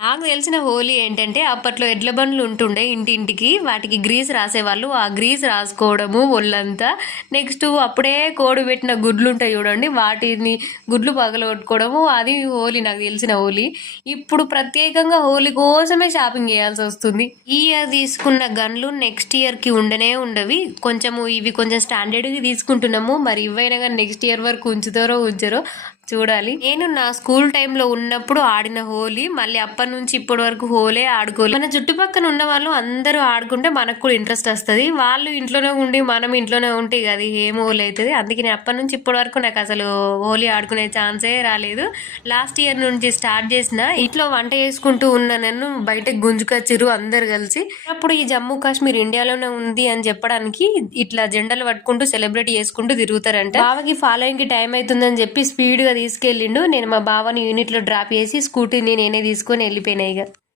నాకు తెలిసిన హోలీ ఏంటంటే అప్పట్లో ఎడ్ల బండ్లు ఉంటుండే ఇంటింటికి వాటికి గ్రీస్ రాసేవాళ్ళు. ఆ గ్రీస్ రాసుకోవడము ఒళ్ళంతా. నెక్స్ట్ అప్పుడే కోడి పెట్టిన గుడ్లు ఉంటాయి చూడండి, వాటిని గుడ్లు పగలగొట్టుకోవడము. అది హోలీ, నాకు తెలిసిన హోలీ. ఇప్పుడు ప్రత్యేకంగా హోలీ కోసమే షాపింగ్ చేయాల్సి వస్తుంది. ఈ ఇయర్ తీసుకున్న గన్లు నెక్స్ట్ ఇయర్ కి ఉండనే ఉండవి. ఇవి కొంచెం స్టాండర్డ్ గా తీసుకుంటున్నాము. మరి ఇవైనా కానీ నెక్స్ట్ ఇయర్ వరకు ఉంచుతారో ఉంచరో చూడాలి. నేను నా స్కూల్ టైంలో ఉన్నప్పుడు ఆడిన హోలీ, మళ్ళీ అప్పటి నుంచి ఇప్పటి వరకు హోలీ ఆడుకోలేదు. మన చుట్టుపక్కల ఉన్న వాళ్ళు అందరూ ఆడుకుంటే మనకు కూడా ఇంట్రెస్ట్ వస్తుంది. వాళ్ళు ఇంట్లోనే ఉండి మనం ఇంట్లోనే ఉంటే అది ఏం హోలీ అవుతుంది. అందుకే నేను అప్పటి నుంచి ఇప్పటి వరకు నాకు అసలు హోలీ ఆడుకునే ఛాన్సే రాలేదు. లాస్ట్ ఇయర్ నుంచి స్టార్ట్ చేసిన. ఇంట్లో వంట చేసుకుంటూ ఉన్న నన్ను బయటకు గుంజుకొచ్చిరు అందరు కలిసి. అప్పుడు ఈ జమ్మూ కాశ్మీర్ ఇండియాలోనే ఉంది అని చెప్పడానికి ఇట్లా జెండాలు పట్టుకుంటూ సెలబ్రేట్ చేసుకుంటూ తిరుగుతారంట. బావకి ఫాలోయింగ్ కి టైం అవుతుందని చెప్పి స్పీడ్ గా తీసుకెళ్ళిండు. నేను మా బావని యూనిట్ లో డ్రాప్ చేసి స్కూటీని నేనే తీసుకొని వెళ్ళిపోయినా ఇక.